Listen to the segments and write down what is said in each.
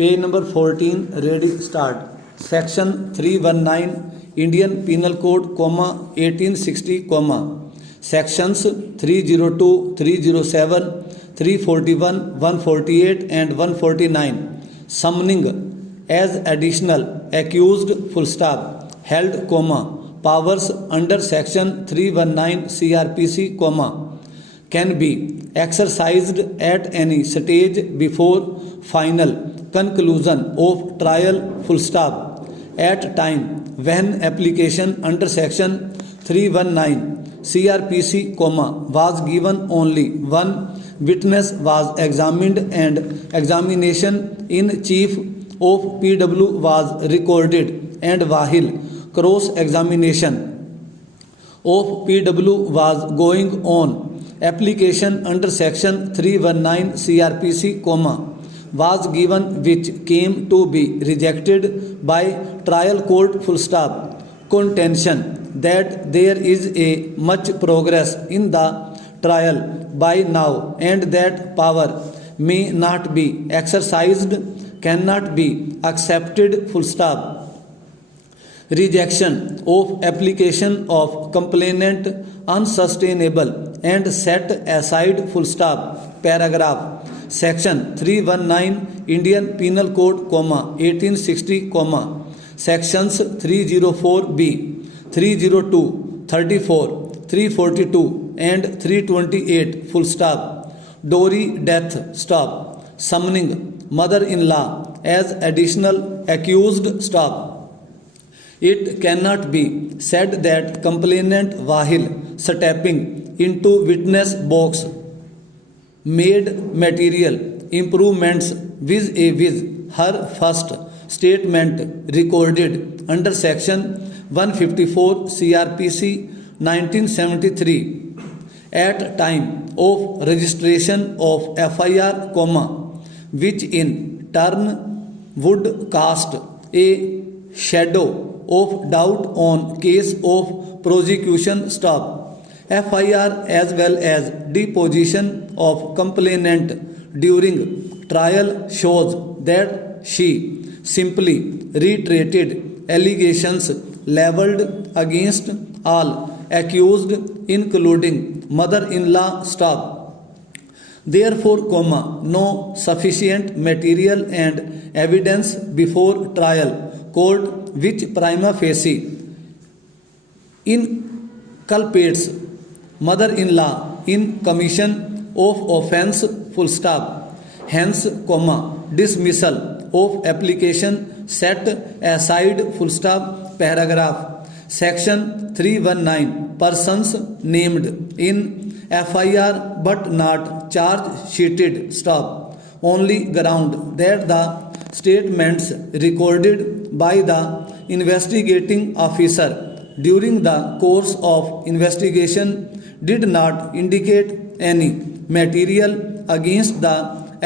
Page number 14, ready, start. Section 319, Indian Penal Code, 1860, Sections 302, 307, 341, 148 and 149. Summoning as additional accused, full stop, held, powers under Section 319 CRPC, can be exercised at any stage before final conclusion of trial, full stop, at time when application under Section 319 CRPC, was given, only one witness was examined and examination in chief of PW was recorded, and while cross examination of PW was going on, application under Section 319 CRPC, was given, which came to be rejected by trial court, full stop. Contention that there is a much progress in the trial by now and that power may not be exercised cannot be accepted, full stop. Rejection of application of complainant unsustainable and set aside, full stop. Paragraph. Section 319 Indian Penal Code, 1860, Sections 304B, 302, 34, 342 and 328, full stop. Dowry death, stop. Summoning mother-in-law as additional accused, stop. It cannot be said that complainant, while stepping into witness box, made material improvements vis-a-vis her first statement recorded under Section 154 CRPC 1973 at time of registration of FIR, which in turn would cast a shadow of doubt on case of prosecution, stop. FIR as well as deposition of complainant during trial shows that she simply reiterated allegations levelled against all accused, including mother-in-law, stop. Therefore, no sufficient material and evidence before trial court which prima facie inculpates mother-in-law in commission of offence, full stop. Hence, dismissal of application set aside, full stop. Paragraph. Section 319 persons named in FIR but not charge sheeted, stop, only ground that the statements recorded by the investigating officer during the course of investigation did not indicate any material against the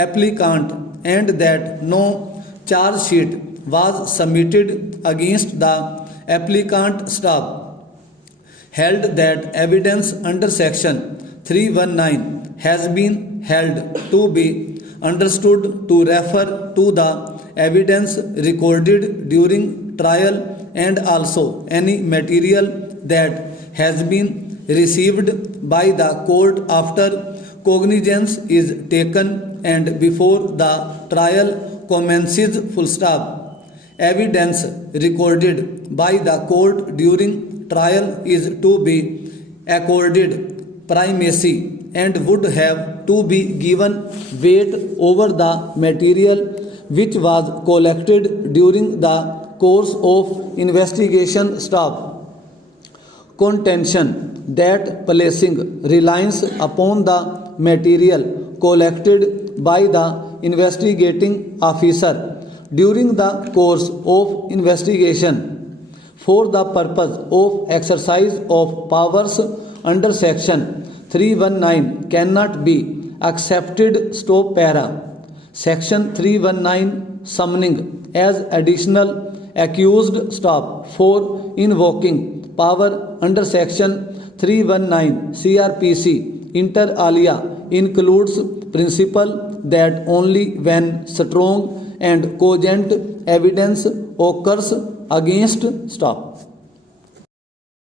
applicant and that no charge sheet was submitted against the applicant, stop. Held that evidence under Section 319 has been held to be understood to refer to the evidence recorded during trial and also any material that has been received by the court after cognizance is taken and before the trial commences, full stop. Evidence recorded by the court during trial is to be accorded primacy and would have to be given weight over the material which was collected during the course of investigation, stop. Contention that placing reliance upon the material collected by the investigating officer during the course of investigation for the purpose of exercise of powers under Section 319 cannot be accepted, stop. Para. Section 319 summoning as additional accused, stop, for invoking power under Section 319 CRPC inter alia includes principle that only when strong and cogent evidence occurs against stop.